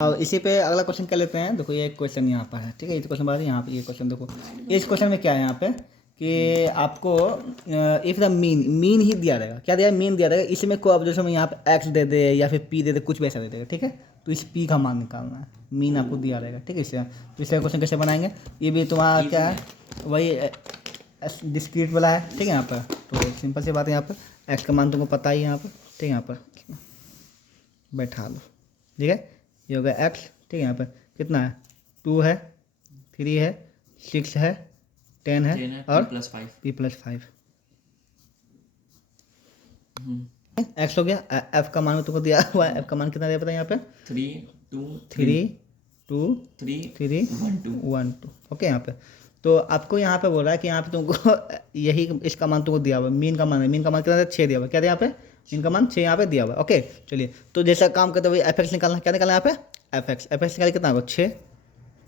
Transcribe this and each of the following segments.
और इसी पे अगला क्वेश्चन कर लेते हैं। देखो ये एक क्वेश्चन यहाँ पर है, ठीक है। ये क्वेश्चन बाद यहाँ पे ये क्वेश्चन देखो। इस क्वेश्चन में क्या है यहाँ पे कि आपको इफ द मीन ही दिया रहेगा। क्या दिया है? मीन दिया रहेगा। इसमें कोई ऑब्जर्वेशन में यहाँ पे एक्स दे दे या फिर पी दे दे, कुछ भी ऐसा दे देगा, ठीक है। तो इस पी का मान निकालना है, मीन आपको दिया रहेगा, ठीक है। इससे तो इसका क्वेश्चन कैसे बनाएंगे? ये भी तुम्हारा क्या है, वही डिस्क्रीट वाला है, ठीक है। यहाँ पर तो सिंपल सी बात है, यहाँ पर एक्स का मान तुमको पता ही है यहाँ पर, ठीक है। यहाँ पर बैठा लो, ठीक है। ये हो गया एक्स, ठीक है। यहाँ पर कितना है? 2 है, 3 है, 6 है, 10 है और p+5 एक्स हो गया। एफ का मान तुमको दिया हुआ है। एफ का मान कितना दिया पता है यहाँ पे? 3 2 3 1 2, ओके। यहाँ पे तो आपको यहाँ पे बोल रहा है कि यहाँ पे तुमको यही इसका मान तुमको दिया हुआ है। मीन का मान है, मीन का मान कितना 6 दिया हुआ है। क्या दिया यहाँ पे? मीन का मान 6 यहाँ पे दिया हुआ है, ओके। चलिए तो जैसा काम करते हुए एफ एक्स निकालना, क्या निकालना है यहाँ पे? एफ एक्स निकालिए। कितना होगा?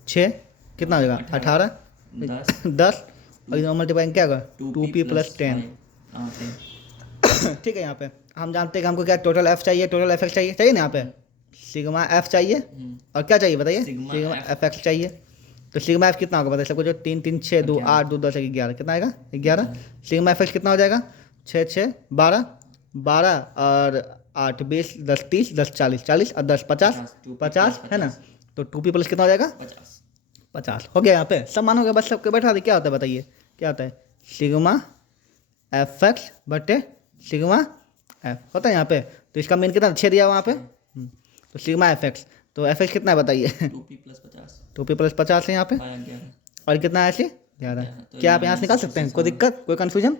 6 कितना हो जाएगा? 18 10 और इधर मल्टीप्लाई क्या होगा? 2p+10, ठीक है। यहाँ पे हम जानते हैं कि हमको क्या टोटल एफ चाहिए, टोटल एफ एक्स चाहिए ना। यहाँ पे सिग्मा एफ चाहिए और क्या चाहिए बताइए? सिग्मा एफ एक्स चाहिए। तो सिग्मा एफ कितना होगा बताइए सबको? जो 3 3 6 2 8 2 10 11 कितना आएगा? 11। सिग्मा एफ एक्स कितना हो जाएगा? 6 6 12 12 और 8 20 10 30 10 40 40 और 10 50 है ना। तो 2p+ कितना हो जाएगा? 50 हो गया। यहाँ पे सब मान हो गया, बस सबके बैठा दी। क्या होता है बताइए? क्या होता है? सिग्मा एफ एक्स बटे सिग्मा एफ होता है यहाँ पे। तो इसका मीन कितना 6 दिया वहाँ पे। तो सिग्मा एफ एक्स, तो एफ एक्स कितना है बताइए? 2p+50 है यहाँ पे। और कितना है ऐसे? 11। क्या आप यहाँ से निकाल सकते हैं? कोई दिक्कत, कोई कन्फ्यूजन?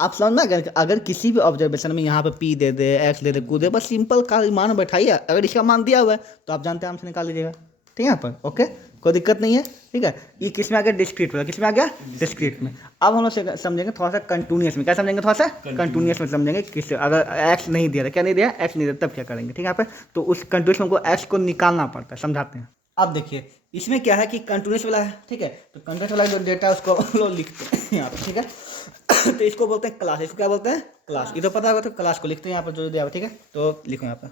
आप समझ में? अगर किसी भी ऑब्जर्वेशन में यहाँ पे पी दे दे, एक्स दे दे, कू दे, बस सिंपल का मान बैठाइए। अगर इसका मान दिया हुआ है तो आप जानते हैं, हमसे निकाल लीजिएगा, ठीक है। यहाँ पर ओके, कोई दिक्कत नहीं है, ठीक है। ये किस में आ गया? डिस्क्रीट वाला। किस में आ गया? डिस्क्रीट में। अब हम लोग समझेंगे थोड़ा सा कंटिन्यूअस में। क्या समझेंगे? थोड़ा सा कंटिन्यूअस में समझेंगे। किस अगर एक्स नहीं दिया था, क्या नहीं दिया? एक्स नहीं दिया, तब क्या करेंगे, ठीक है। यहाँ पे तो उस कंटिन्यूस में हमको एक्स को निकालना पड़ता है, समझाते हैं। अब देखिए इसमें क्या है कि कंटिन्यूस वाला है, ठीक है। तो कंटिन्यूस वाला जो डेटा है उसको हम लोग लिखते हैं यहाँ पर, ठीक है। तो इसको बोलते हैं क्लास। इसको क्या बोलते हैं? क्लास। ये तो पता होगा, तो क्लास को लिखते हैं यहाँ पर जो दिया हुआ, ठीक है। तो लिखो यहाँ पर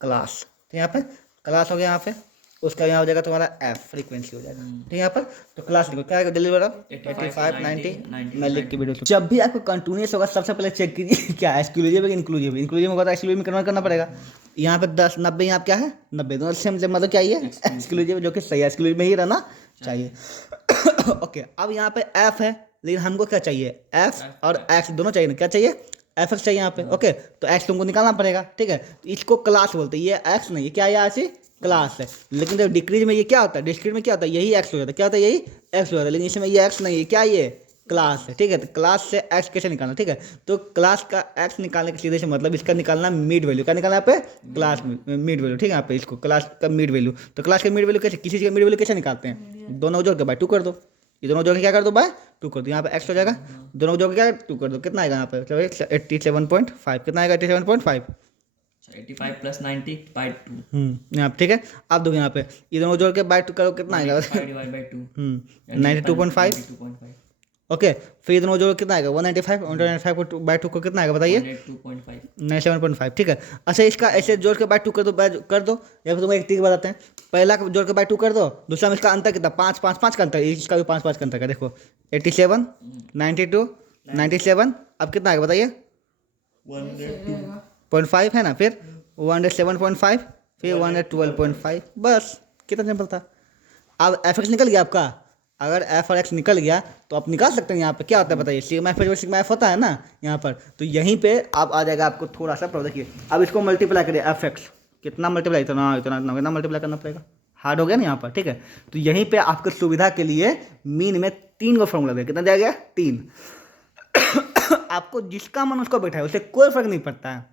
क्लास, तो यहाँ पे क्लास हो गया। यहाँ पे उसका यहाँ हो जाएगा तुम्हारा एफ, फ्रीक्वेंसी हो जाएगा, ठीक है। यहाँ पर तो क्लास लिखो, क्या है? जल्दी बताओ। 85 90 मैं लिख के वीडियो। जब भी आपको कंटिन्यूस होगा सबसे पहले चेक कीजिए क्या है, एक्सक्लूसिव है इंक्लूसिव। इंक्लूसिव होगा तो एक्सक्लूसिव में कन्वर्ट करना पड़ेगा। यहाँ पे 10 90 यहाँ क्या है? 90 दोनों सेम मतलब क्या है? एक्सक्लूसिव, जो कि सही है, एक्सक्लूसिव में ही रहना चाहिए। ओके, अब यहाँ पे एफ है, लेकिन हमको क्या चाहिए? एफ और एक्स दोनों चाहिए ना। क्या चाहिए? एफ एक्स चाहिए यहाँ पे, ओके। तो एक्स तुमको निकालना पड़ेगा, ठीक है। तो इसको क्लास बोलते हैं। ये एक्स नहीं, ये क्या है? ऐसी क्लास है। लेकिन जब डिक्रीज में ये क्या होता है? डिस्क्रीट में क्या होता है? यही एक्स हो जाता है। क्या होता है? यही एक्स हो जाता है। लेकिन इसमें ये एक्स नहीं है, क्या ये? क्लास है, ठीक है। तो क्लास से एक्स कैसे निकालना, ठीक है। तो क्लास का एक्स निकालने के सीधे से मतलब इसका निकालना मिड वैल्यू। क्या निकालना यहाँ पे? क्लास मिड वैल्यू, ठीक है। यहाँ पे इसको क्लास का मिड वैल्यू। तो क्लास का मिड वैल्यू कैसे, किसी चीज़ का मिड वैल्यू कैसे निकालते हैं? दोनों जोड़ के बाय 2 कर दो। ये दोनों जोड़ के क्या कर दो? बाय 2 कर दो। यहाँ पे एक्स हो जाएगा, दोनों जोड़ के क्या 2 कर दो। कितना आएगा यहाँ पे? 87.5। कितना आएगा? 87.5। 85 + 90 by 2। यहाँ ठीक है। आप दो यहाँ पे ये दोनों जोड़ के बाय 2 करो, कितना आएगा? 92.5, ओके। फिर ये दोनों जोड़ कितना आएगा? 195। 195 को बाय 2 को कितना आएगा बताइए? 97.5, ठीक है। अच्छा, इसका ऐसे जोड़ के बाय 2 कर दो, कर दो। या फिर तुम्हें एक ट्रिक बताते हैं। पहला जोड़ के बाय 2 कर दो, दूसरा में इसका अंतर कितना? 5 5 5 का अंतर। इसका भी 5 5 का अंतर का देखो। 87 92 97, अब कितना आएगा बताइए? 102.5 है ना। फिर 107.5, फिर 112.5, बस। कितना सिंपल था। अब एफ एक्स निकल गया आपका। अगर एफ और एक्स निकल गया तो आप निकाल सकते हैं यहाँ पे क्या होता है बताइए? सिग्मा एफ सिग्मा एफ होता है ना यहाँ पर। तो यहीं पे आप आ जाएगा आपको थोड़ा सा प्रॉब्लम। देखिए अब इसको मल्टीप्लाई करिए, एफ एक्स कितना मल्टीप्लाई, इतना इतना कितना मल्टीप्लाई करना पड़ेगा। हार्ड हो गया ना यहाँ पर, ठीक है। तो यहीं पे आपको सुविधा के लिए मीन में 3 को फॉर्मूला दिया। कितना दिया गया? 3। आपको जिसका मन उसको बैठा है, उसे कोई फर्क नहीं पड़ता है।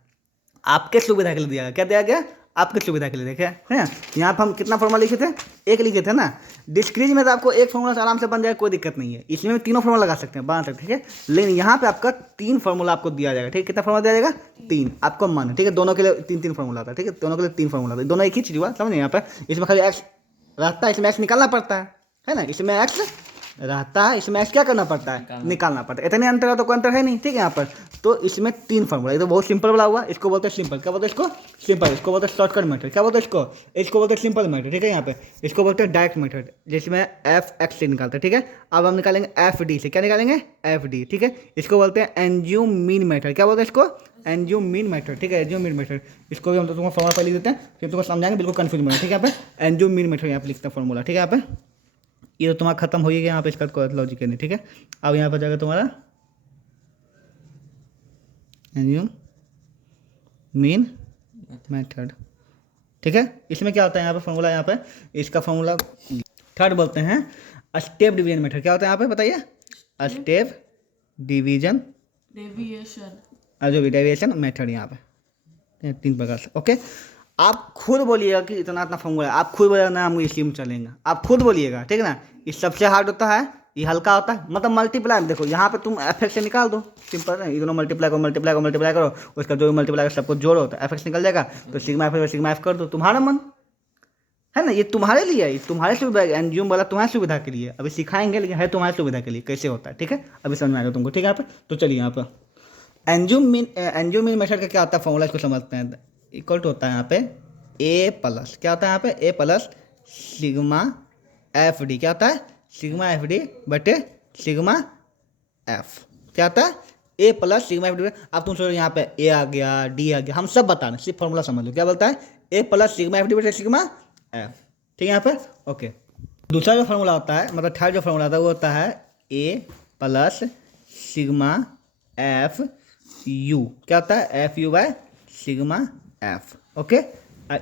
आपके सुविधा के लिए दिया गया। क्या दिया गया? आपके सुविधा के लिए। देखे है यहाँ पर हम कितना फॉर्मूला लिखे थे? 1 लिखे थे ना। डिस्क्रीज में तो आपको 1 फॉर्मूला से आराम से बन जाएगा, कोई दिक्कत नहीं है। इसमें तीनों फॉर्मूला लगा सकते हैं, बना सकते हैं, ठीक है। लेकिन यहाँ पे आपका 3 फॉर्मूला आपको दिया जाएगा, ठीक है। कितना फॉर्मूला दिया जाएगा? 3। आपको मन, ठीक है। दोनों के लिए 3 फॉर्मूला आता है, ठीक है। दोनों के लिए 3 फॉर्मूला आता है, दोनों एक ही चीज हुआ, समझे। यहाँ पर इसमें खाली एक्स रहता है, इसमें एक्स निकालना पड़ता है ना। इसमें एक्स रहता है, इसमें एक्स क्या करना पड़ता है, निकालना पड़ता है। इतने अंतर है तो कोई अंतर है नहीं, ठीक है। यहाँ पर तो इसमें 3 फॉर्मूला, ये तो बहुत सिंपल वाला हुआ, इसको बोलते हैं सिंपल, क्या बोलते हैं इसको, सिंपल, इसको बोलते हैं शॉर्टकट मेथड, क्या बोलते हैं इसको बोलते हैं सिंपल मेथड, ठीक है। यहाँ पे इसको बोलते हैं डायरेक्ट मेथड, जिसमें एफ एक्स से निकालते हैं, ठीक है। अब हम निकालेंगे एफ डी से, क्या निकालेंगे, एफ डी, ठीक है। इसको बोलते हैं एनज्यूम मीन मेथड, क्या बोलते हैं इसको, एनज्यूम मीन मेथड, ठीक है, एनज्यूम मीन मेथड। इसको भी हम तो तुमको फॉर्मूला पहले देते हैं, फिर तुमको समझाएंगे, बिल्कुल कंफ्यूज मत, ठीक है। यहाँ पे एनज्यूम मीन मेथड यहाँ पे लिखते हैं फॉर्मूला, ठीक है। यहाँ पे ये तो तुम्हारा खत्म हो ही गया यहाँ पे, इसका कोई लॉजिक नहीं, ठीक है। अब यहाँ पर जाएगा तुम्हारा एनज्यूम मीन मेथड, ठीक है। इसमें क्या होता है यहाँ पे फॉर्मूला, यहाँ पे इसका फॉर्मूला थर्ड बोलते हैं स्टेप डिवीजन मेथड, क्या होता है यहाँ पे बताइए, स्टेप डिवीजन जो भी डेविएशन मेथड यहाँ पे 3 प्रकार से, ओके। आप खुद बोलिएगा कि इतना फॉर्मूला है, आप खुद बोलिएगा ना हम इसी में चलेंगे, आप खुद बोलिएगा, ठीक है ना। ये सबसे हार्ड होता है, ये हल्का होता है, मतलब मल्टीप्लाई में देखो, यहाँ पे तुम एफ एक्स से निकाल दो, सिंपल है, इतना मल्टीप्लाई करो, उसका जो भी मल्टीप्लाई सबको जोड़ो तो एफ एक्स निकल जाएगा, तो सिग्मा एफ कर दो, तुम्हारा मन है ना, ये तुम्हारे लिए है, तुम्हारे सुविधा, एनजीओम वाला तुम्हारी सुविधा के लिए, अभी सिखाएंगे, लेकिन है तुम्हारी सुविधा के लिए कैसे होता है, ठीक है। अभी समझ में आएगा तुमको, ठीक है। यहाँ पे तो चलिए यहाँ पर एनजीओम मीन मेथड का क्या होता है फॉर्मूला, इसको समझते हैं। इक्वल टू होता है यहाँ पे ए प्लस, क्या होता है यहाँ पे, ए प्लस सिग्मा एफ डी, क्या होता है, सिग्मा एफ डी बटे सिग्मा एफ, क्या होता है, A plus sigma F D. अब तुम सोचो यहाँ पे ए आ गया, डी आ गया, हम सब बता रहे हैं, सिर्फ फॉर्मूला समझ लो, क्या बोलता है, A plus sigma F D बटे सिग्मा एफ, ठीक है यहाँ पे, ओके। दूसरा जो फॉर्मूला होता है, मतलब थर्ड जो फॉर्मूला होता है वो होता है A plus sigma f you, क्या होता है, F u bye sigma F, okay.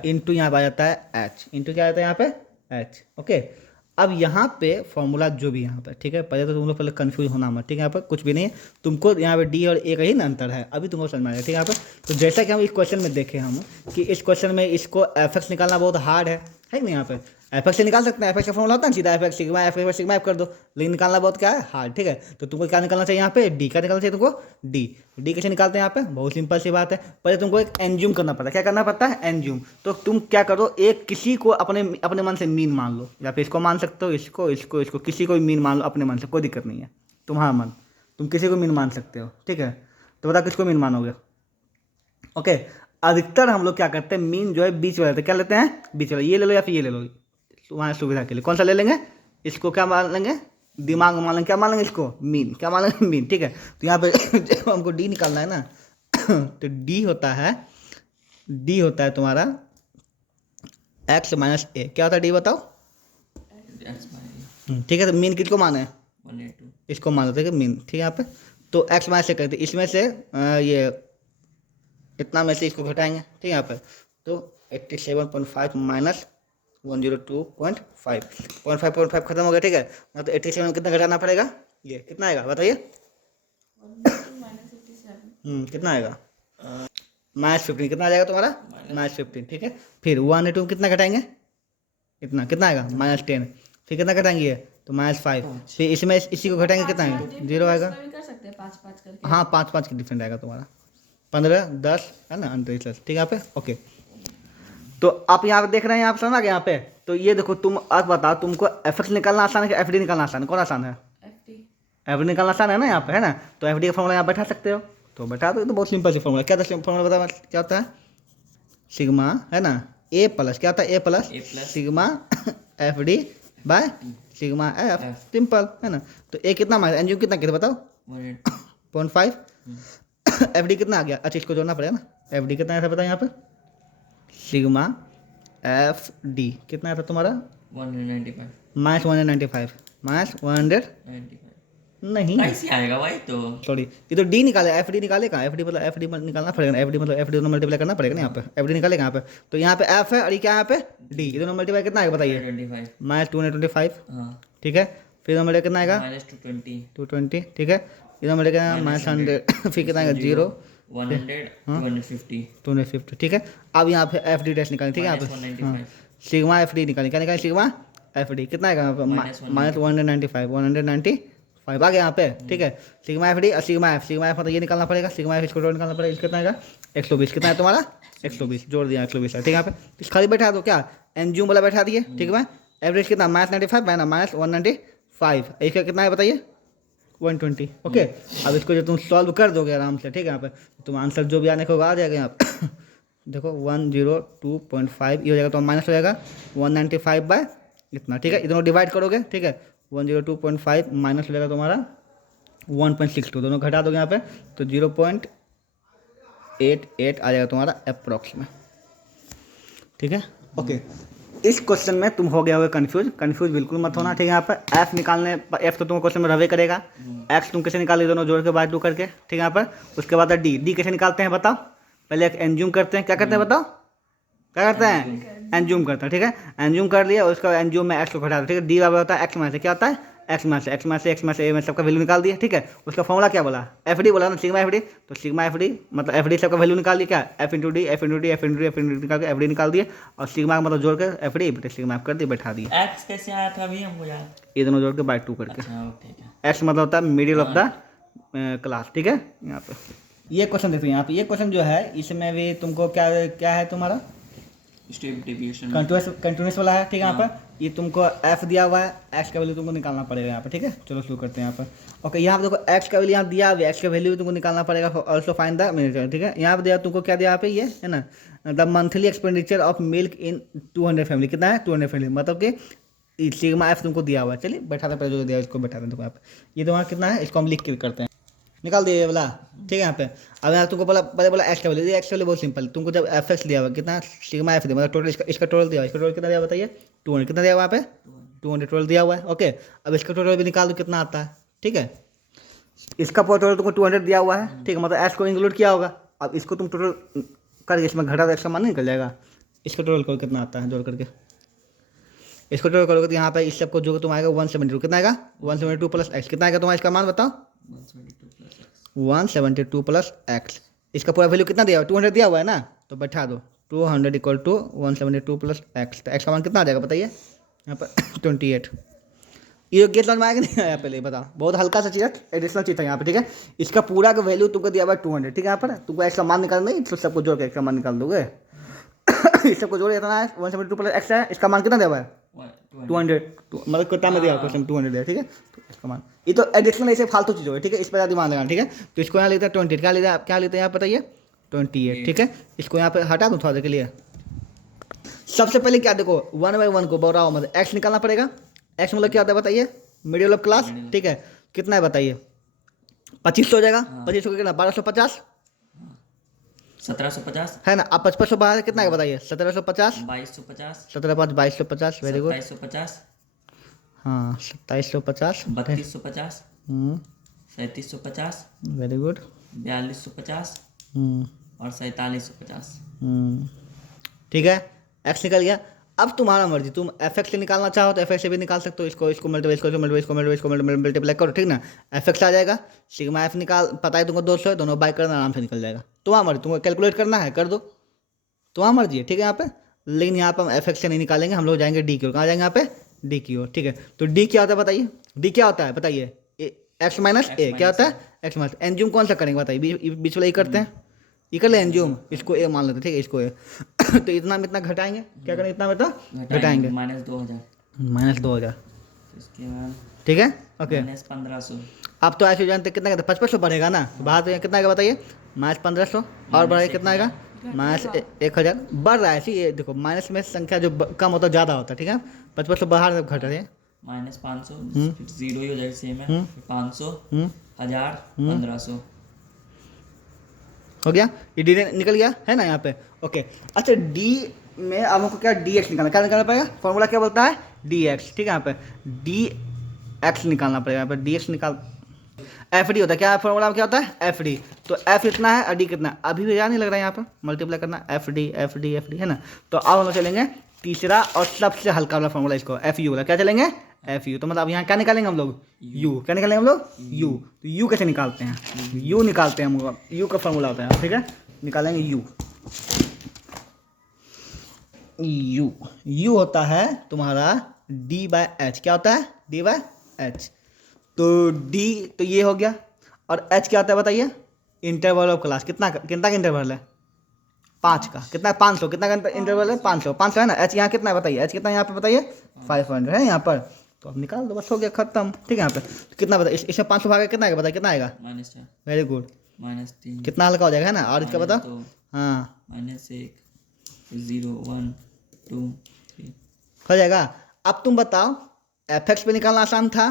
Into यहाँ पे आ जाता है एच, इंटू क्या आता है यहाँ पे, एच, ओके। अब यहाँ पे फॉर्मूला जो भी यहाँ पे, ठीक है, पहले तो तुम लोग पहले कंफ्यूज होना मत, ठीक है। यहाँ पर कुछ भी नहीं है, तुमको यहाँ पे डी और ए का ही ना अंतर है, अभी तुमको समझ में आएगा, ठीक है। यहाँ पे तो जैसा कि हम इस क्वेश्चन में देखे हम कि इस क्वेश्चन में इसको एफ एक्स निकालना बहुत हार्ड है कि नहीं। यहाँ पे एफ एक्स से निकाल सकते हैं, एफ एक्स का फॉर्मूला होता है सीधा एफ एक्स सिग्मा एफ कर दो, लेकिन निकालना बहुत क्या है, हार्ड, ठीक है। तो तुमको क्या निकालना चाहिए यहाँ पे, डी का निकालना चाहिए तुमको, डी कैसे निकालते हैं यहाँ पे, बहुत सिंपल सी बात है, पहले तुमको एक एनज्यूम करना पड़ता है, क्या करना पड़ता है, एनज्यूम। तो तुम क्या करो, एक किसी को अपने मन से मीन मान लो, या फिर इसको मान सकते हो, इसको किसी को भी मीन मान लो अपने मन से, कोई दिक्कत नहीं है, तुम्हारा मन, तुम किसी को मीन मान सकते हो, ठीक है। तो बता किसको मीन मानोगे, ओके। अधिकतर हम लोग क्या करते हैं, मीन जो है बीच वाला, क्या लेते हैं, बीच वाला, ये ले लो या फिर ये ले लो, तुम्हारी सुविधा के लिए कौन सा ले लेंगे, इसको क्या मान लेंगे, दिमाग में मान लेंगे, क्या मान लेंगे इसको, मीन, क्या मान लेंगे, मीन, ठीक है। तो यहाँ पे जब हमको डी निकालना है ना तो डी होता है तुम्हारा एक्स माइनस ए, क्या होता है डी बताओ, ठीक है। तो मीन किसको माना है, इसको मान लेते हैं मीन, ठीक है। यहाँ पे तो एक्स माइनस ए करते, इसमें से ये इतना में से इसको घटाएंगे, ठीक है। यहाँ पे तो 87.5 माइनस 102.5 खत्म हो गया, ठीक है। तो 87 में कितना घटाना पड़ेगा, ये कितना आएगा बताइए, कितना आएगा, -15, कितना आ जाएगा तुम्हारा, -15, ठीक है। फिर 182 में कितना घटाएंगे, कितना आएगा, -10, फिर कितना घटाएंगे तो -5, फिर इसमें इसी को घटाएंगे, कितना आएगा, 0 आएगा, हाँ 5 की डिफरेंट आएगा तुम्हारा, 15 10 है ना, 29, ठीक है यहाँ पे, ओके। तो आप यहाँ पे देख रहे हैं, आप समझ गए यहाँ पे। तो ये देखो, तुम अब बताओ तुमको एफ एक्स निकालना आसान है कि एफ डी निकालना आसान है, कौन आसान है, एफ डी निकालना आसान है ना यहाँ पे, है ना। तो एफ डी का फॉर्मूला यहाँ बैठा सकते हो, तो बैठा दो, तो बहुत सिंपल सी फॉर्मूला, क्या था फॉर्मूला बता, क्या होता है, सिग्मा है ना, ए प्लस, क्या होता है, A plus sigma F D by sigma F, simple है ना। तो ए कितना मार, एनजीओ कितना किया बताओ, 0.5, एफ डी कितना आ गया, अच्छा इसको जोड़ना पड़ेगा ना, एफ डी कितना आया था बताओ यहाँ पे, सिग्मा एफ डी कितना आया था तुम्हारा, 195 -195 -100 नहीं ऐसे आएगा भाई, तो सॉरी, ये तो डी निकाले, एफ डी निकाले कहाँ, एफ डी मतलब एफ डी निकालना पड़ेगा, एफ डी मतलब एफ डी दोनों मल्टीप्लाई करना पड़ेगा ना, यहाँ पे एफ डी निकाले यहाँ पे, तो यहाँ पे एफ है और ये क्या है यहाँ पे डी, ये दोनों मल्टीप्लाई कितना आएगा बताइए, -225, ठीक है। फिर मल्टीप्लाई कितना आएगा, -220, ठीक है। इधर मल्टीप्लाई -100, फिर कितना आएगा 0 250, ठीक है। अब यहाँ पे एफ डी डैश निकालें, ठीक है। यहाँ पे सिग्मा एफ डी निकालें, क्या निकालें, सिग्मा एफ डी कितना आएगा यहाँ पे, -195 आ गया यहाँ पे, ठीक है। सिग्मा एफ डी और सिग्मा एफ मतलब ये निकालना पड़ेगा, सिग्मा एफ इसको निकालना पड़ेगा, इसका कितना आएगा 120, कितना है तुम्हारा 120, जोड़ दिया 120 है, ठीक है। यहाँ पे खाली बैठा दो, क्या एनज्यूम वाला बैठा दिए, ठीक है। एवरेज कितना -95 है ना, -195, 5, इसका कितना है बताइए 120। ओके, अब इसको जो तुम सॉल्व कर दोगे आराम से, ठीक है, यहाँ पे तुम आंसर जो भी आने को आ जाएगा यहाँ पे देखो 102.5 ये हो जाएगा, तो माइनस हो जाएगा 195 बाय इतना, ठीक है, इतना डिवाइड करोगे, ठीक है, 102.5 माइनस हो जाएगा तुम्हारा 1.62, दोनों घटा दोगे यहाँ पे तो 0.88 आ जाएगा तुम्हारा अप्रॉक्स में, ठीक है। ओके, इस क्वेश्चन में तुम हो गया होगा कंफ्यूज बिल्कुल मत होना, ठीक है। यहाँ पर एफ निकालने, एफ तो तुम क्वेश्चन में रहे करेगा, एक्स तुम कैसे निकालोगे, दोनों जोड़ के बाय 2 करके, ठीक है। यहाँ पर उसके बाद डी कैसे निकालते हैं बताओ, पहले एक एनज्यूम करते हैं, क्या करते हैं बताओ, क्या करते हैं एनज्यूम करते हैं, ठीक है। एनज्यूम कर लिया, उसका एनज्यूम में एक्स को घटा दो, ठीक है। डी बराबर होता है एक्स में से क्या होता है एक्स में से ए में सबका वैल्यू निकाल दिया, ठीक है। उसका फॉर्मूला क्या बोला, एफ डी बोला ना, सिग्मा एफ डी, तो सिग्मा एफ डी मतलब एफ डी सबका वैल्यू निकाल दिया, क्या एफ इंटू डी निकाल के एफ डी निकाल दिया, और सिग्मा का मतलब जोड़ कर एफ डी सिग्मा एफ कर दिया, बैठा दिया। एक्स कैसे आया था अभी हमको याद? ये दोनों जोड़ के बाय 2 करके, ठीक है। एक्स मतलब होता है मिडिल ऑफ द क्लास, ठीक है। यहाँ पे ये क्वेश्चन देखो, यहाँ पे ये क्वेश्चन जो है इसमें भी तुमको क्या है तुम्हारा स्टेप डेविएशन कंटिन्यूस वाला है, ठीक है। यहाँ पर ये तुमको एफ दिया हुआ है, एक्स का वैल्यू तुमको निकालना पड़ेगा यहाँ पर, ठीक है। चलो शुरू करते हैं यहाँ पर। ओके, यहाँ पर देखो एक्स का वैल्यू यहाँ दिया हुआ है, एक्स का वैल्यू भी तुमको निकालना पड़ेगा, ऑल्सो फाइंड द मिनिट, ठीक है। यहाँ पर दिया तुमको क्या दिया यहाँ पे, ये है ना, the monthly expenditure of milk in 200 family, कितना है 200 फैमिली, मतलब कि सिग्मा एफ तुमको दिया हुआ है। चलिए बैठा था, पहले जो दिया इसको बैठा दें, यहाँ पे ये तुम्हारा कितना है, इसको हम लिख के करते हैं, निकाल दिए ये वाला, ठीक है। यहाँ पे अब यहाँ तुमको पहले बोला एक्स का वैल्यू, एक्स का वैल्यू बहुत सिंपल, तुमको जब एफ एक्स दिया हुआ कितना सिग्मा एफ दिया, मतलब टोटल इसका टोटल दिया हुआ, इसका टोटल कितना दिया बताइए 200, कितना दिया हुआ यहाँ पे 200 टोटल दिया हुआ है। ओके, अब इसका टोटल भी निकाल दो कितना आता है, ठीक है। इसका पूरा टोटल तुमको 200 दिया हुआ है, ठीक है, मतलब एक्स को इंक्लूड किया होगा। अब इसको तुम टोटल करके इसमें घटा दो, एक्स का मान निकल जाएगा। इसका टोटल करो कितना आता है जोड़ करके, इसको टोटल करोगे तो यहाँ पे इस सबको जो तुम आएगा 172, कितना आएगा 172 प्लस एक्स, कितना आएगा तुम्हारा इसका मान बताओ 172 प्लस एक्स। इसका पूरा वैल्यू कितना दिया हुआ 200 दिया हुआ है ना, तो बैठा दो 200 इक्वल टू 172 प्लस एक्स, तो एक्स का मान कितना आ जाएगा बताइए यहाँ पर 28। ये गेट समझ में आएगा नहीं आया, पहले बताओ, बहुत हल्का सा चीज़ है, एडिशनल चीज़ है यहाँ पे, ठीक है। इसका पूरा का वैल्यू तुमको दिया हुआ है 200, ठीक है। यहाँ पर तुमको एक्स का मान निकालना नहीं, तो सबको जोड़ के एक्स का मान निकाल दोगे इस सबको जोड़ इतना है 172 प्लस एक्स है, इसका मान कितना दिया हुआ है 200, मतलब कितना में दिया क्वेश्चन 200 दिया, ठीक है। तो इसका मान ये तो एडिशनल ऐसे फालतू चीज़ होगी, ठीक है, इस पर दिमाग लगाना, ठीक है। तो इसको यहाँ लेते हैं 20, क्या लेते हैं यहाँ बताइए 28, ठीक है। इसको यहाँ पे हटा दूँ थोड़ा देर के लिए। सबसे पहले क्या देखो 1 बाई 1 को बोराओ, मतलब एक्स निकालना पड़ेगा। एक्स मतलब क्या होता है बताइए मिडिल ऑफ क्लास, ठीक है। कितना है बताइए 2500 हो जाएगा, 2500 कितना 1250 1750 है ना। अब 5500 बाहर कितना है बताइए 1750 2250 17 2250, वेरी गुड, 2750 हाँ 2750 3250 3750 वेरी गुड 4250 और 4750। ठीक है, एक्स निकल गया। अब तुम्हारा मर्जी, तुम एफ एक्स से निकालना चाहो तो एफ एक्स से भी निकाल सकते हो, इसको मल्टीप्लाई करो, ठीक ना, एफ एक्स आ जाएगा। सिग्मा एफ निकाल पता है तुमको 200 है, दोनों बाई करना आराम से निकल जाएगा। तुम्हारा मर्जी, तुमको कैलकुलेट करना है कर दो, तुम्हारा मर्जी है, ठीक है। यहाँ पे लेकिन यहाँ पर हम एफ एक्स से नहीं निकालेंगे, हम लोग जाएंगे डी की ओर। कहाँ जाएंगे यहाँ पे डी की ओर, ठीक है। तो डी क्या होता है बताइए, डी क्या होता है बताइए एक्स माइनस ए, क्या होता है एक्स माइनस। एनज्यूम कौन सा करेंगे बताइए, बीच वाला ही करते हैं, ये कर ले एनज्यूम, इसको ए मान लेते हैं, ठीक है, इसको ए तो इतना में इतना घटाएंगे, क्या करेंगे इतना में इतना घटाएंगे -2000, इसके बाद ठीक है। ओके, -1500। अब तो ऐसे जानते कितना कहते 5500 बढ़ेगा ना, तो बाहर तो कितना आएगा बताइए -1500 और बढ़ेगा कितना आएगा -1000, बढ़ रहा है ऐसे। ये देखो माइनस में संख्या जो कम होता है ज़्यादा होता है, ठीक है। 5500 बाहर घट रहे हैं, -500 जीरो ही हो जाएगा सेम है, 500 1000 1500 हो गया। ये डी निकल गया है ना यहाँ पे। ओके, अच्छा डी में अब हमको क्या डी एक्स निकालना, क्या निकालना पड़ेगा, फॉर्मूला क्या बोलता है डी एक्स, ठीक है। यहाँ पे डी एक्स निकालना पड़ेगा, यहाँ पे डी एक्स निकाल, एफ डी होता है, क्या फॉर्मूला में क्या होता है एफ डी। तो एफ कितना है और डी कितना है, अभी भी याद नहीं लग रहा है यहाँ पर मल्टीप्लाई करना, एफ डी है ना। तो अब हम लोग चलेंगे तीसरा और सबसे हल्का वाला फॉर्मूला, इसको एफ यू वाला, क्या चलेंगे एफ यू। तो मतलब यहाँ क्या निकालेंगे हम लोग यू, क्या निकालेंगे हम लोग यू। तो यू कैसे निकालते हैं, यू निकालते हैं हम, यू का फॉर्मूला होता है, ठीक है, निकालेंगे यू। यू होता है तुम्हारा डी बाय एच, क्या होता है डी बाय एच। तो डी तो ये हो गया, और एच क्या होता है बताइए इंटरवल ऑफ क्लास, कितना का इंटरवल है 5 का, कितना 500, कितना का इंटरवल है 500 है ना। एच यहाँ कितना है बताइए, एच कितना है यहाँ पे बताइए 500 है यहाँ पर। तो अब निकाल दो, बस हो गया खत्म। ठीक है यहाँ पे तो कितना बता, इसमें 500 भागा कितना आएगा, बता कितना आएगा? -4 वेरी गुड, -3 कितना हल्का हो जाएगा है ना। और इसका बता, 2 हाँ -1 0 1 2 3 हो जाएगा। अब तुम बताओ FX पे निकालना आसान था,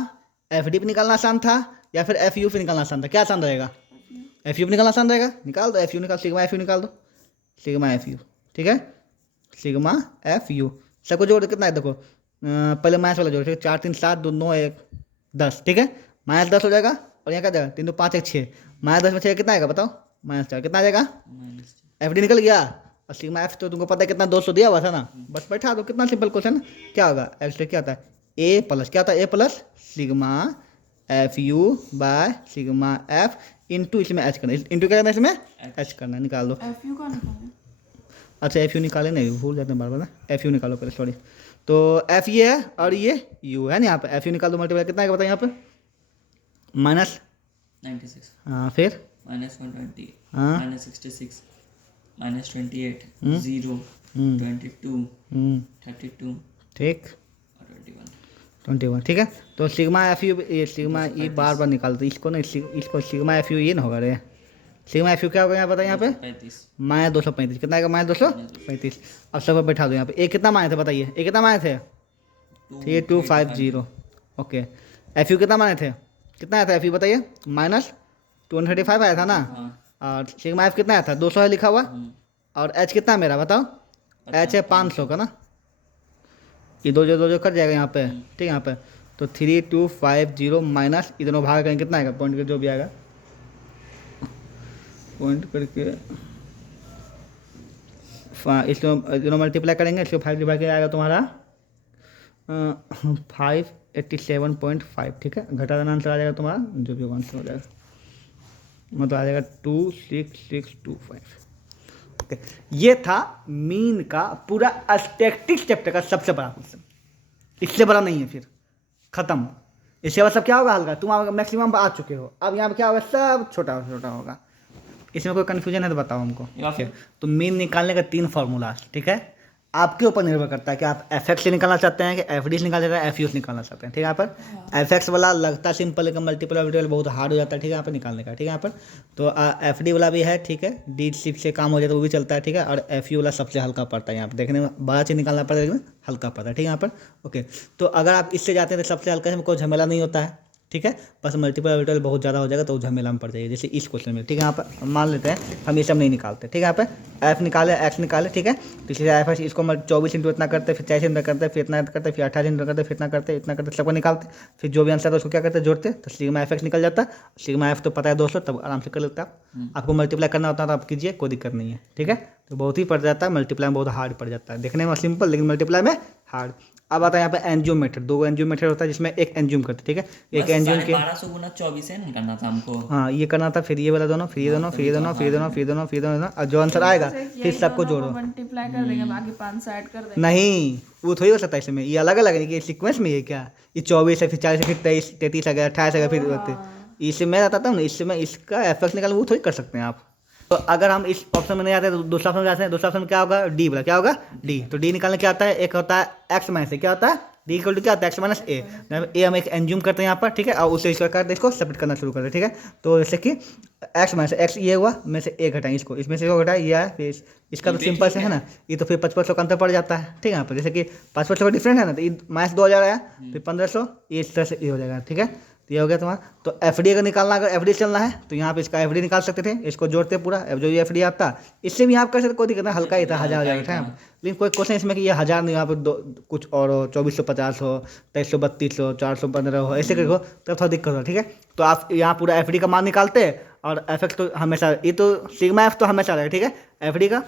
FD पे निकालना आसान था, या फिर FU पे निकालना आसान था? क्या आसान रहेगा? FU पे निकालना आसान रहेगा। निकाल दो FU, निकाल सिग्मा FU निकाल दो, सिग्मा FU। ठीक है, सिग्मा FU सबको जोड़ दो, कितना है देखो, पहले माइनस वाला जोड़, ठीक है, 4 3 7 2 9 1 10। ठीक है, -10 हो जाएगा, और यहाँ क्या जाएगा, 3 2 5 1 6, -10 में 6 कितना आएगा बताओ, -4 कितना आ जाएगा? FD निकल गया। और सिग्मा F तो तुमको पता है कितना, 200 दिया हुआ था ना, बस बैठा दो, कितना सिंपल क्वेश्चन। क्या होगा, एक्स क्या होता है, A प्लस क्या होता है, A plus sigma FU by sigma F into इसमें H करना, इंटू क्या करना है इसमें H करना, निकाल दो। FU का निकालें। अच्छा FU निकाले, नहीं भूल जाते हैं बार बार ना, FU निकालो पहले, सॉरी। तो F ये है और ये U है ना, यहाँ पे FU निकाल दो, मल्टीप्लाई कितना आएगा बताओ यहाँ पे, -96 हाँ फिर -120 हाँ -66 -28 0 22 32 ठीक और 21 21। ठीक है, तो सिग्मा FU ये सिग्मा ये बार बार निकाल दो, इसको ना इसको सिग्मा FU ये ना होगा रे, सिग्मा FU क्या होगा यहाँ बताओ यहाँ पे, 235 -235 कितना आएगा, -235। अब सब बैठा दो यहाँ पे, ए कितना माने थे बताइए, ए कितना माने थे, 3250। ओके, FU कितना माने थे, कितना आया था FU बताइए, -235 आया था ना। हाँ और सिग्मा F कितना आया था, 200 है लिखा हुआ। और H कितना है मेरा बताओ, H है 500 का ना, ये दो जो कट जाएगा यहाँ पे। ठीक है, यहाँ पे तो 3250 माइनस ये दोनों भाग करेंगे, कितना आएगा, पॉइंट के जो भी आएगा, पॉइंट करके इसको दोनों मल्टीप्लाई करेंगे, इसको 5 डिवाइड के आएगा तुम्हारा 587.5। ठीक है, घटा देना आंसर आ जाएगा तुम्हारा, जो भी आंसर हो जाएगा मतलब आ जाएगा 26625। ओके, ये था मीन का पूरा स्टैटिस्टिक्स चैप्टर का सबसे बड़ा क्वेश्चन, इससे बड़ा नहीं है, फिर खत्म। इसके बाद सब क्या होगा, हल्का तुम मैक्सिमम आ चुके हो, अब यहाँ पे क्या होगा, सब छोटा छोटा होगा। इसमें कोई कन्फ्यूजन है तो बताओ हमको। तो मीन निकालने का 3 फार्मूला, ठीक है, आपके ऊपर निर्भर करता है कि आप FX से निकालना चाहते हैं कि FD से निकालना चाहते हैं, FU से निकालना चाहते हैं। ठीक है, यहाँ पर FX वाला लगता है सिंपल, लेकिन मल्टीपल ऑर्बिटल बहुत हार्ड हो जाता है। ठीक है, यहाँ पर निकालने का। ठीक है, यहाँ पर तो FD वाला भी है, ठीक है, D6 से काम हो जाता है, वो भी चलता है। ठीक है, और FU वाला सबसे हल्का पड़ता है, यहाँ पर देखने में बड़ा चीज़ निकालना पड़ता है, लेकिन हल्का पड़ता है। ठीक है, यहाँ पर ओके। तो अगर आप इससे जाते हैं तो सबसे हल्का, में कोई झमेला नहीं होता है। ठीक है, बस मल्टीपल ऑर्बिटल बहुत ज़्यादा हो जाएगा तो झमेला में पड़ जाएगी, जैसे इस क्वेश्चन में। ठीक है, यहाँ पर मान लेते हैं हम ये सब नहीं निकालते। ठीक है, यहाँ पे F निकाले, X निकाले। ठीक है, तो इसलिए F इसको 24 इंटू इतना करते, फिर 40 इंटू करते, फिर इतना करते, फिर 28 इंटू करते, फिर इतना करते, सबको निकालते, फिर जो भी आंसर है उसको क्या करते, जोड़ते, तो सिग्मा FX निकल जाता है। सिग्मा F तो पता है 200, तब आराम से कर लेता है। आपको मल्टीप्लाई करना होता है तो आप कीजिए, कोई दिक्कत नहीं है। ठीक है, तो बहुत ही पड़ जाता है, मल्टीप्लाई में बहुत हार्ड पड़ जाता है, देखने में सिंपल लेकिन मल्टीप्लाई में हार्ड। अब आता है यहाँ पे एंजियोम मेथड, 2 एंजियोम मेथड होता है जिसमें एक एंजियोम करते। ठीक है, एक एंजियोम के 1200 गुना 24 है ना करना था हमको। हाँ, ये करना था, फिर ये वाला दोनों, फिर ये दोनों, फिर ये दोनों, फिर दोनों, फिर दोनों, फिर दोनों, और जो आंसर आएगा फिर सबको जोड़ो। मल्टीप्लाई कर देंगे, बाकी 500 ऐड कर देंगे। नहीं, वो थोड़ी हो सकता है इसमें, ये अलग अलग है कि सीक्वेंस में ये क्या, ये 24 है, फिर 40 है, फिर 23 33 आ गया, 28 आ गया, फिर इसमें आता हूँ ना, इसमें इसका FX निकाल वो थोड़ी कर सकते हैं आप। तो अगर हम इस ऑप्शन में नहीं आते तो दूसरा ऑप्शन में जाते हैं। दूसरा ऑप्शन में क्या होगा, डी वाला, क्या होगा डी। तो डी निकालने क्या आता है, एक होता है एक्स माइनस ए, क्या होता है डी इक्वल टू क्या होता है एक्स माइनस ए। ए हम एक एंज्यूम करते हैं यहाँ पर। ठीक है, और उसे इसको करते इसको सबमिट करना शुरू करते हैं। ठीक है, तो जैसे कि एक्स माइनस एक्स ये हुआ, में से ए घटाएं इसको, इसमें से घटाए ये है, फिर इसका तो सिंपल से है ना, ये तो फिर 5500 का अंतर पड़ जाता है। ठीक है, यहाँ पर जैसे कि 5500 का डिफरेंट है ना, तो ये -2000 आया, फिर 1500, ये इस तरह से ये हो जाएगा। ठीक है, तो ये हो गया तुम्हारा। तो FD अगर निकालना, अगर FD चलना है तो यहाँ पे इसका FD निकाल सकते थे, इसको जोड़ते पूरा, जो ये FD आता इससे भी आप कर सकते, कोई दिक्कत नहीं, हल्का ही था, 1000 था। लेकिन कोई क्वेश्चन इसमें कि ये 1000 नहीं, यहाँ पर कुछ और हो, 2450 हो, 2332 हो, 415 हो, ऐसे करके हो, तब थोड़ा दिक्कत हो। ठीक है, तो आप यहाँ पूरा FD का मान निकालते, और FX तो हमेशा, ये तो सिग्मा F तो हमेशा रहेगा। ठीक है, FD का,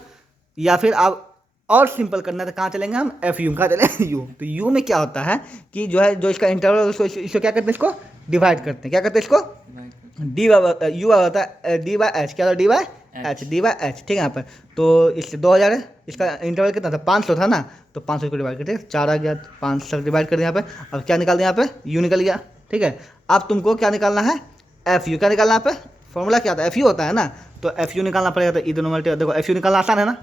या फिर आप और सिंपल करना है तो कहाँ चलेंगे हम, FU कहाँ चलेंगे U। तो U में क्या होता है कि जो है, जो इसका इंटरवल उसको इसको क्या करते हैं, इसको डिवाइड करते हैं। क्या करते हैं इसको, डी बाई यू होता है डी बाई एच, क्या होता है D by H, D by H. ठीक है, यहाँ पर तो इससे 2000 है, इसका इंटरवल कितना था 500 था ना, तो 500 को डिवाइड करते 4 आ गया, 500 डिवाइड कर दिया यहाँ पे। अब क्या निकाल दिया यहाँ पे, यू निकल गया। ठीक है, अब तुमको क्या निकालना है, FU। क्या निकालना है यहाँ पे, फॉर्मूला क्या होता है, FU होता है ना, तो FU निकालना पड़ेगा। तो ये दोनों मल्टी, देखो FU निकालना आसान है ना,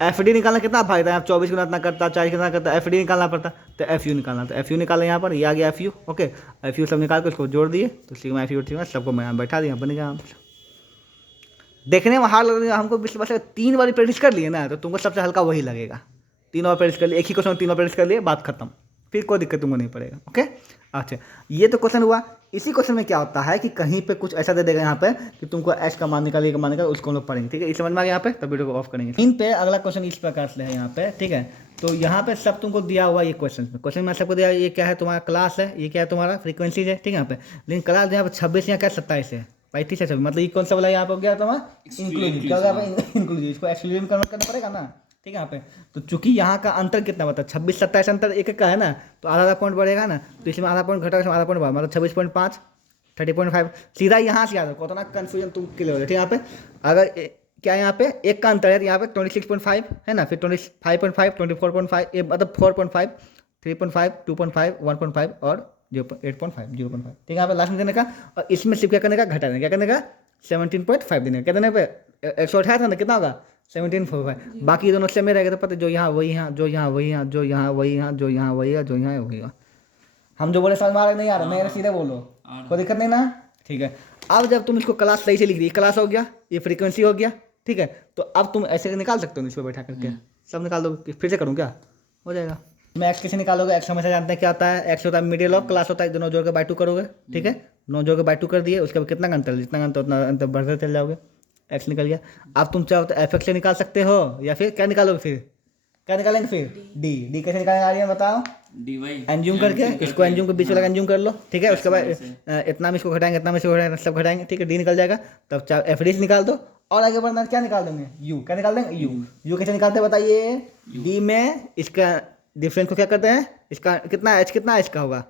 एफ डी निकालना कितना फायदा है, आप 24 गुना इतना करता, 40 कितना करता, एफ डी निकालना पड़ता, तो एफ यू निकालना, तो एफ यू निकाला यहाँ पर, ये आ गया F you. Okay, F you सब निकाल के उसको जोड़ दिए, तो सिग्मा एफ यू सिग्मा सबको मैं बैठा दिया, बन गया। देखने में हार्ड लगेगा हमको, बस 3 बार प्रैक्टिस कर लिए ना, तो तुमको सबसे हल्का वही लगेगा। 3 बार प्रैक्टिस कर लिए, एक ही क्वेश्चन 3 बार प्रैक्टिस कर लिए, बात खत्म, फिर कोई दिक्कत तुमको नहीं पड़ेगा। ओके, अच्छा ये तो क्वेश्चन हुआ। इसी क्वेश्चन में क्या होता है कि कहीं पे कुछ ऐसा दे देगा यहाँ पे कि तुमको एक्स का मान निकालिए, का मान निकाल, उसको हम लोग पढ़ेंगे। ठीक है, इस समझ में आ गया यहाँ पे, तब वीडियो को ऑफ करेंगे। इन पे अगला क्वेश्चन इस प्रकार से है यहाँ पे। ठीक है, तो यहाँ पे सब तुमको दिया हुआ ये क्वेश्चन में सबको दिया, ये क्या है तुम्हारा क्लास है, ये क्या है तुम्हारा फ्रीक्वेंसी है। ठीक है, यहाँ पे लेकिन क्लास यहाँ पे 26 यहाँ क्या 27 है, 35 है 26, मतलब ये कौन सा वाला यहाँ पे हो गया तुम्हारा इंक्लूसिव, क्या होगा इंक्लूसिव, इसको एक्सक्लूसिव में कन्वर्ट करना पड़ेगा ना। ठीक है, यहाँ पे तो चूंकि यहाँ का अंतर कितना बता 26 27 अंतर एक का है ना, तो आधा पॉइंट बढ़ेगा ना, तो इसमें आधा पॉइंट घटेगा, इसमें आधा पॉइंट बढ़ा, मतलब 26.5 30.5 सीधा यहाँ से याद रखो, तो ना कन्फ्यूजन तुम क्लियर हो जाए। ठीक है, यहाँ पे अगर क्या यहाँ पे एक का अंतर है, यहाँ पे 26.5 है ना, फिर 25.5 24.5, ये मतलब 4.5 3.5 2.5 1.5 और 8.5 0.5। ठीक है, यहाँ पे लास्ट में देने का, और इसमें सिर्फ क्या करने का घटा देने, क्या करने का 17.5 देने का, क्या देने पे 128 था ना, कितना होगा 17.5, बाकी दोनों से में रहेगा, तो पता जो यहाँ वही यहाँ, जो यहाँ वही यहाँ, जो यहाँ वही यहाँ, जो यहाँ वही है, जो यहाँ वही है। हम जो बोले समझ में आ रहा नहीं आ रहा, नहीं सीधे बोलो, कोई दिक्कत नहीं ना। ठीक है, अब जब तुम इसको क्लास सही से लिख दी, क्लास हो गया, ये फ्रीक्वेंसी हो गया। ठीक है, तो अब तुम ऐसे निकाल सकते हो, इस पर बैठा करके सब निकाल दो, फिर से करूँ क्या, हो जाएगा। मैं एक्स कैसे निकालोगे, एक्स हमेशा जानते हैं क्या होता है, एक्स होता है मिडिल ऑफ, क्लास होता है दोनों जोड़ के बाई 2 करोगे। ठीक है, 9 जोड़ के बाई 2 कर दिए, उसके बाद कितना अंतर, जितना अंतर उतना अंतर बढ़ते चल जाओगे, एक्स निकल गया। अब तुम चाहो तो एफ एक्स से निकाल सकते हो, या फिर क्या निकालोगे, फिर क्या निकालेंगे, फिर डी कैसे निकालेंगे आ रही है बताओ, डी वाई एंज्यूम करके, इसको एंज्यूम के बीच वाला एंज्यूम कर लो। ठीक है, उसके बाद इतना में इसको घटाएंगे, इतना में इसको घटाएंगे, सब घटाएंगे। ठीक है, डी निकल जाएगा, तब चाहे एफ डी निकाल दो, और आगे बढ़ना क्या निकाल देंगे, यू, क्या निकाल देंगे यू कैसे निकालते हैं बताइए, डी में इसका डिफरेंस को क्या करते हैं, इसका कितना एच कितना इसका होगा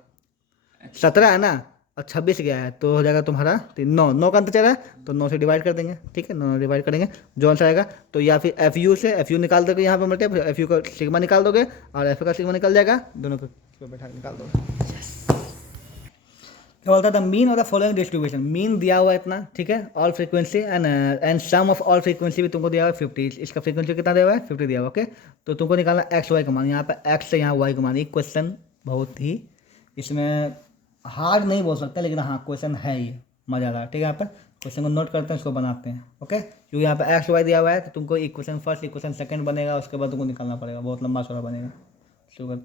17 है ना, और 26 गया है, तो हो जाएगा तुम्हारा 9 का अंतर चल रहा है, तो 9 से डिवाइड कर देंगे। ठीक है, 9 डिवाइड करेंगे, जो आंसर आएगा, तो या फिर एफ यू से एफ यू निकाल दोगे, यहाँ पे मल्टे फिर एफ यू का सिग्मा निकाल दोगे, और एफ का सिग्मा निकल जाएगा, दोनों को बैठा निकाल दोगे। क्या बोलता था, मीन और द फॉलोइंग डिस्ट्रीब्यूशन, मीन दिया हुआ है इतना। ठीक है, all frequency and sum of all frequency भी तुमको दिया हुआ है 50, इसका फ्रीक्वेंसी कितना दिया हुआ है 50 दिया हुआ। ओके, तो तुमको निकालना एक्स वाई का मान, यहाँ पे एक्स से यहाँ वाई का मान। ये क्वेश्चन बहुत ही इसमें हार्ड नहीं बोल सकते, लेकिन हाँ क्वेश्चन है, ये मजा आ रहा है। ठीक है, यहाँ पर क्वेश्चन को नोट करते हैं, उसको बनाते हैं। ओके, क्योंकि यहाँ पे एक्स वाई दिया हुआ है, तो तुमको इक्वेशन फर्स्ट इक्वेशन सेकंड बनेगा, उसके बाद तुमको निकालना पड़ेगा, बहुत लंबा चौड़ा बनेगा।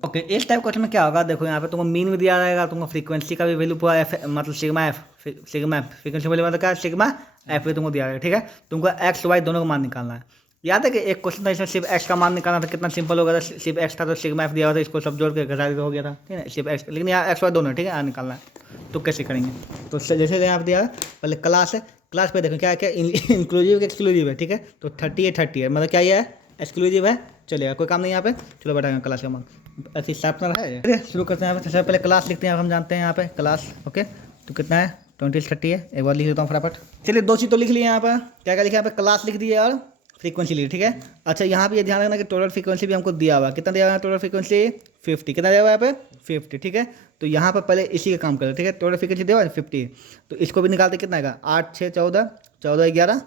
ओके, इस टाइप क्वेश्चन में क्या होगा, देखो यहाँ पे तुमको मीन भी दिया रहेगा, तुमको फ्रीक्वेंसी का भी वैल्यू पूरा एफ, मतलब सिग्मा एफ फ्रीक्वेंसी वैल्यू मतलब क्या सिग्मा एफ भी तुमको दिया रहेगा। ठीक है, तुमको एक्स वाई दोनों का मान निकालना है। याद है कि एक क्वेश्चन था इसमें सिर्फ एक्स का मान निकालना था, कितना सिंपल होगा था, सिर्फ एक्स था तो सिग्मा एफ दिया हुआ था, इसको सब जोड़ के घटा हो गया था। ठीक है, सिर्फ एक्स, लेकिन यहाँ एक्स वाई दोनों। ठीक है, निकालना है, तो कैसे करेंगे, तो जैसे यहाँ पे दिया है, पहले क्लास है, क्लास पे देखो क्या क्या इंक्लूसिव एक्सक्लूसिव है। ठीक है, तो 30 है, मतलब क्या ये है एक्सक्लूसिव है, चलेगा, कोई काम नहीं यहाँ पे। चलो बैठा क्लास का मान ऐसी शार्पनर है। शुरू करते हैं यहाँ पे, सबसे पहले क्लास लिखते हैं, हम जानते हैं यहाँ पे क्लास। ओके, तो कितना है 20 30 है, एक बार लिख देता हूँ फटाफट। चलिए 2 चीज़ तो लिख लिए यहाँ पर, क्या क्या लिखा यहाँ पे, क्लास लिख दिए और फ्रीक्वेंसी ली। ठीक है, अच्छा यहाँ पे ये ध्यान रखना कि टोटल फ्रीक्वेंसी भी हमको दिया हुआ है, कितना दिया हुआ है टोटल फ्रीक्वेंसी 50, कितना दिया हुआ है यहाँ पे 50। ठीक है, तो यहाँ पर पहले इसी का काम करें। ठीक है, टोटल फ्रीक्वेंसी दिया हुआ है 50, तो इसको भी निकालते कितना आएगा 8 6 14 14 11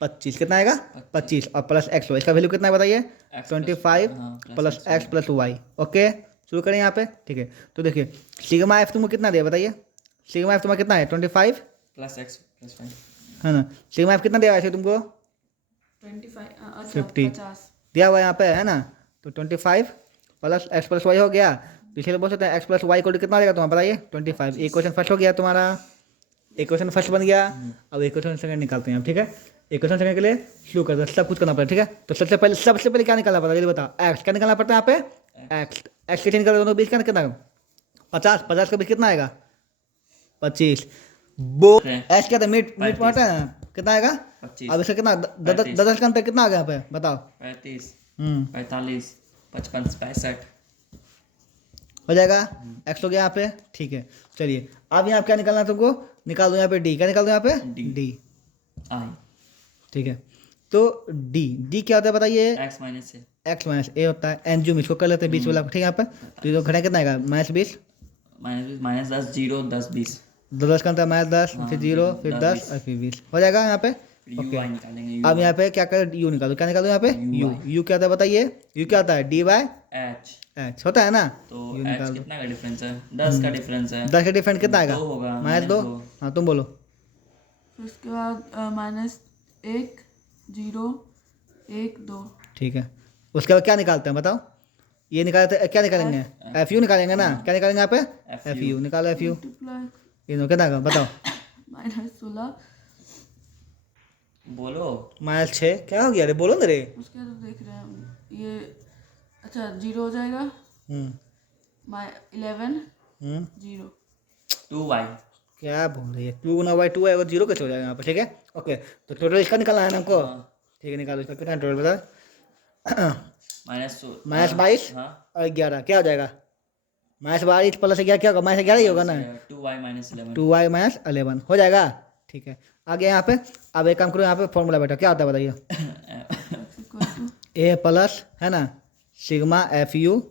25, कितना आएगा 25, और प्लस एक्स वाई, इसका वैल्यू कितना है बताइए 25 plus x plus y. Okay, शुरू करें यहाँ पे। ठीक है, तो देखिए सिग्मा एफ तुमको कितना दिया बताइए, सिग्मा एफ तुम्हारा कितना है 25 प्लस एक्स प्लस वाई है ना, सिग्मा एफ कितना दिया हुआ है तुमको 50 दिया हुआ है यहाँ पे है ना, तो 25 प्लस एक्स प्लस वाई हो गया, तो इसलिए बोल सकते हैं एक्स प्लस वाई को कितना देगा तुम्हारा बताइए 25। एक क्वेश्चन फर्स्ट हो गया तुम्हारा, एक क्वेश्चन फर्स्ट बन गया। अब एक क्वेश्चन सेकंड निकालते हैं। ठीक है, एक क्वेश्चन सेकंड के लिए शुरू करते हैं, सब कुछ करना पड़ेगा। ठीक है, तो सबसे पहले क्या निकालना पड़ता है जल्दी बताओ, एक्स क्या निकालना पड़ता है यहाँ पे, एक्स कैसे निकाल दोनों बीच का कितना 50 का बीच कितना आएगा 25, वो एक्स क्या था मिड पॉइंट है ना, कितना आएगा 25। अब इसका कितना 10 का अंतर कितना आ गया यहाँ पे बताओ 35 45 55 65 हो जाएगा, एक्स हो गया यहाँ पे। ठीक है, चलिए अब यहाँ क्या निकालना है तुमको, निकाल दो यहाँ पे डी, क्या निकाल दो यहाँ पे डी आई। ठीक है, तो डी क्या होता है बताइए, एक्स माइनस ए होता है, एन जूम इसको कर लेते हैं 20 वाला। ठीक है, यहाँ पे तो ये घटा कितना आएगा -20 -10 0 10 20 10 का अंतर -10 फिर 0 फिर 10 और फिर 20 हो जाएगा यहाँ पे। फिर यू आई निकालेंगे, अब यहाँ पे क्या कर यू निकालो, क्या निकालो यहाँ पे यू। यू क्या होता है बताइए, यू क्या होता है डी बाय एच। एच होता है ना। तो यू एच निकाल दो। कितना का डिफरेंस है? 10 का डिफरेंस है। 10 का डिफरेंट कितना आएगा? 2 होगा, -2। -2। हाँ तुम बोलो। फिर उसके बाद -1 0 1 2। ठीक है, उसके बाद क्या निकालते हैं बताओ? ये निकालते क्या निकालेंगे? एफ यू निकालेंगे ना। क्या निकालेंगे यहाँ पे? एफ यू निकालो, एफ यू। मल्टीप्लाई ये कितना आएगा बताओ? -16। बोलो। -6 क्या हो गया रे, बोलो ना रे। उसके बाद देख रहे हैं हम ये। अच्छा 0 हो जाएगा। हम्म 11 हम्म 0। 2y। क्या बोल रही है? 2 गुना बाई 2 है, वो 0 कैसे हो जाएगा यहाँ पे? ठीक है ओके, तो टोटल इसका निकालना है ना हमको। ठीक है निकालो, इसका कितना टोटल बता। -22 हाँ, और 11 क्या हो जाएगा? -22 प्लस 11 क्या होगा? -11 ही होगा ना। 2y - 11। 2y - 11 हो जाएगा। ठीक है, आगे यहाँ पे अब एक काम करो, यहाँ पे फॉर्मूला बेटा क्या होता है बताइए? ए प्लस है ना sigma f u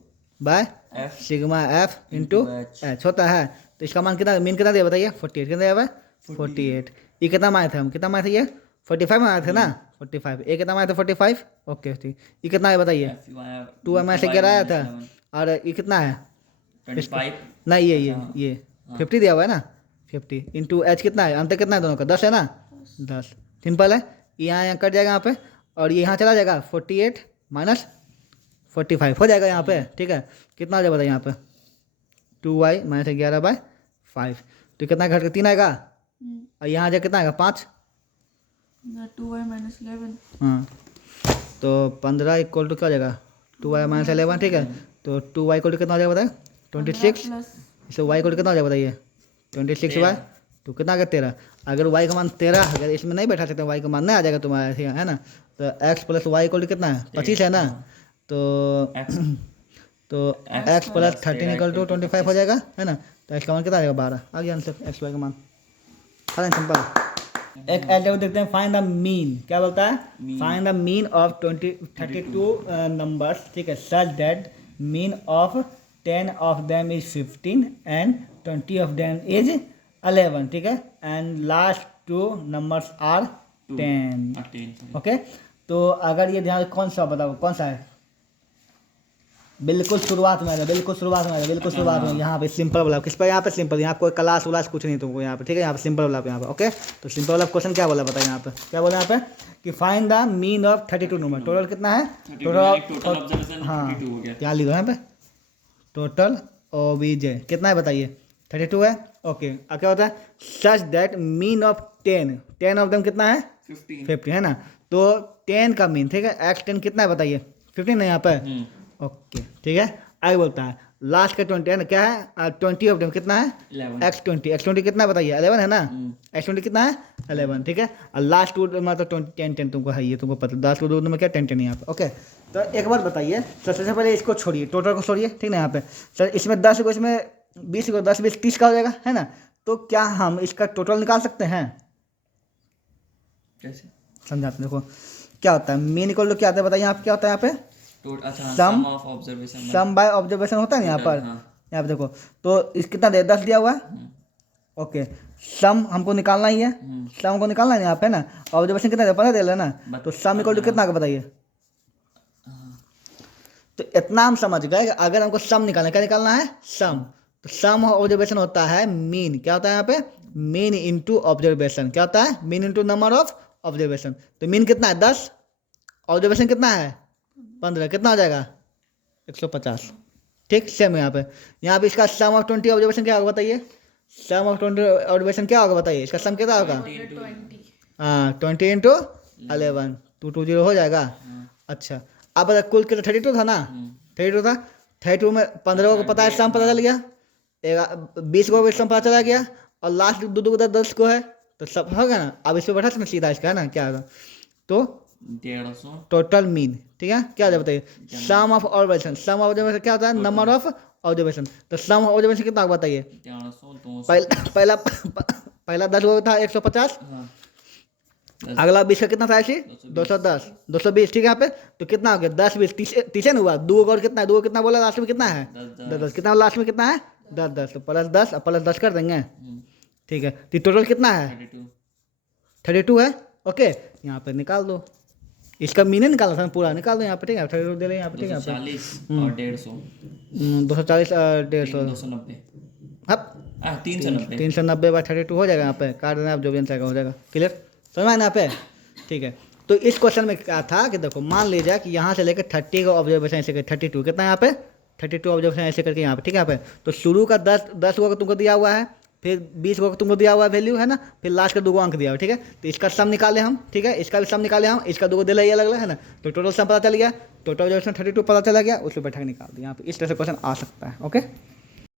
by F sigma f into h होता है। तो इसका मान कितना, मीन कितना दिया बताइए? 48 कितना दिया? 48। ये कितना माने थे हम, कितना माने थे ये? 45 माने थे ना। 45 ये कितना माने थे? 45। ओके ठीक, ये कितना है बताइए? 2 में से 11 आया था। और ये कितना है? 25। नहीं ये 50 दिया हुआ है ना। 50 इंटू एच कितना है? अंतर कितना है दोनों का? 10 है ना। 10 सिंपल है। यहाँ कट जाएगा यहाँ पे, और ये यहाँ चला जाएगा। 48 माइनस 45 हो जाएगा यहाँ पे। ठीक है, कितना हो जाएगा बताइए यहाँ पे? 2y - 11/5। तो कितना घट के 3 आएगा, और यहाँ जाए कितना आएगा? 5। 2y - 11। हाँ तो 15 इक्वल टू क्या हो जाएगा? 2y - 11। ठीक है, तो 2y इक्वल टू कितना हो जाएगा बताए? 26। इसे y इक्वल टू कितना हो जाएगा बताइए? 26/2 तो कितना आ गया? 13। अगर y का मान 13, अगर इसमें नहीं बैठा सकते y का मान नहीं आ जाएगा तुम्हारे यहाँ, है ना। तो x + y इक्वल टू कितना है? 25 है ना। तो x + 13 = 25 हो जाएगा, है ना। तो x का मान कितना आ जाएगा? 12 आ गया आंसर, x y का मान। सिंपल। एक एल्जेब्रा देखते हैं, फाइंड द मीन। क्या बोलता है? Find the mean of 32 numbers. ठीक है, such that mean of 10 of them is 15 and 20 of them is 11। ठीक है, and last 2 numbers are 10। Okay, तो अगर ये ध्यान, कौन सा बताओ, कौन सा है? बिल्कुल शुरुआत में आ जाए, बिल्कुल शुरुआत में आ जाए, बिल्कुल शुरुआत में। यहाँ पे सिंपल वाला, किस पर? यहाँ पे सिंपल। यहाँ कोई क्लास उलास कुछ नहीं तुमको यहाँ पे। ठीक है, यहाँ पे सिंपल वाला पे यहाँ पे। ओके, तो सिंपल वाला क्वेश्चन क्या बोला बताइए यहाँ पे? क्या बोला यहाँ पे? कि find the mean of 32 number. Total कितना है? टोटल हाँ क्या लिखो यहाँ पे? टोटल OBJ कितना है बताइए? 32 है। ओके, अब क्या होता है? Such that mean of 10 of them कितना है? 50 है ना। तो 10 का मीन, ठीक है, x10 कितना है बताइए? 15 है यहाँ पे। ओके ठीक है, आगे बोलता है लास्ट का 20 है ना, क्या है? 20 ऑफ देम कितना है? 11। x20 कितना है बताइए? 11 है ना। x20 कितना है? 11। ठीक है, और लास्ट टू मतलब 10 तुमको है, ये तुमको पता। लास्ट टू में क्या 10 यहाँ पे। ओके, तो एक बार बताइए सर, सबसे पहले इसको छोड़िए, टोटल को छोड़िए। ठीक ना, यहाँ पे सर इसमें 10 को, इसमें 20 को, 10 20 30 का हो जाएगा, है ना। तो क्या हम इसका टोटल निकाल सकते हैं? कैसे समझाते देखो क्या होता है। मीन इक्वल टू क्या होता है बताइए? आप क्या होता है यहाँ पे? अच्छा, sum of observation, sum by observation होता है ना यहाँ पर। हाँ। यहाँ पे देखो, तो इस कितना दे 10 दिया हुआ है। ओके, सम हमको निकालना ही है, सम को निकालना है यहाँ पे ना। ऑब्जर्वेशन कितना दे 15 दे लेना। तो सम इक्वल टू कितना का बताइए? तो इतना हम समझ गए, अगर हमको सम निकालना है, क्या निकालना है? सम। तो सम ऑब्जर्वेशन होता है मीन। क्या होता है यहाँ पे? Mean into observation. क्या होता है? Mean into number of observation. तो मीन कितना है? 10। ऑब्जर्वेशन कितना है? 15। कितना हो जाएगा? 150। ठीक, सेम यहाँ पे इसका सम ऑफ 20 ऑब्जर्वेशन क्या होगा बताइए? सम ऑफ 20 ऑब्जर्वेशन क्या होगा बताइए? इसका सम कितना होगा? 20। हाँ 20 इंटू 11 220 हो जाएगा। अच्छा, अब बता कुल कितना? 32 था ना। 32 था। 32 में 15 को पता है सम पता चल गया, 20 को भी सम पता चला गया, और लास्ट दो को 10 को है, तो सब होगा ना। अब इस पर बैठा सकते सीधा इसका, है ना, क्या होगा? तो 150 टोटल मीन। ठीक है, क्या हो जाए बताइए? Sum of observation. Sum of observation क्या होता है? Number of observation. तो सम ऑफ ऑब्जर्वेशन कितना होगा बताइए? 150 पहला 10 को था 150, हाँ। अगला 20 का कितना था ऐसे? 210 220। ठीक है, यहाँ पे तो कितना हो गया? 10 20 30 है ना हुआ। 2 और कितना है? 2 कितना बोला लास्ट में? कितना है? 10 कितना लास्ट में? कितना है? 10 तो प्लस 10 और प्लस 10 कर देंगे। ठीक है, तो टोटल कितना है? 32 32 है। ओके, यहाँ पे निकाल दो, इसका मीने निकालना था, पूरा निकाल दो यहाँ पे, ठीक है, 32 दे रहे हैं यहाँ पे, ठीक है, 240 और 150 240 150, 290 हाँ 390 390/32 हो जाएगा, यहाँ पे काट देना आप, जो भी आंसर का हो जाएगा। क्लियर, समझ में आया यहाँ पे, ठीक है। तो इस क्वेश्चन में क्या था कि देखो मान लीजिए कि यहाँ से लेकर 30 का ऑब्जर्वेशन ऐसे करके 32 कितना यहाँ पे 32 ऑब्जर्वेशन ऐसे करके यहाँ पे, ठीक है, यहाँ पे तो शुरू का 10 को तुमको दिया हुआ है, फिर 20 को तुमको दिया हुआ है वैल्यू है ना, फिर लास्ट का 2 अंक दिया हुआ है, ठीक है। तो इसका सम निकाले हम, ठीक है, इसका भी सम निकाले हम, इसका 2 दिला अलग अलग है ना, तो टोटल सम पता चल गया, टोटल ऑब्जर्वेशन 32 पता चला गया, उसको बैठा के निकाल दिया। यहाँ पे इस तरह से क्वेश्चन आ सकता है। ओके।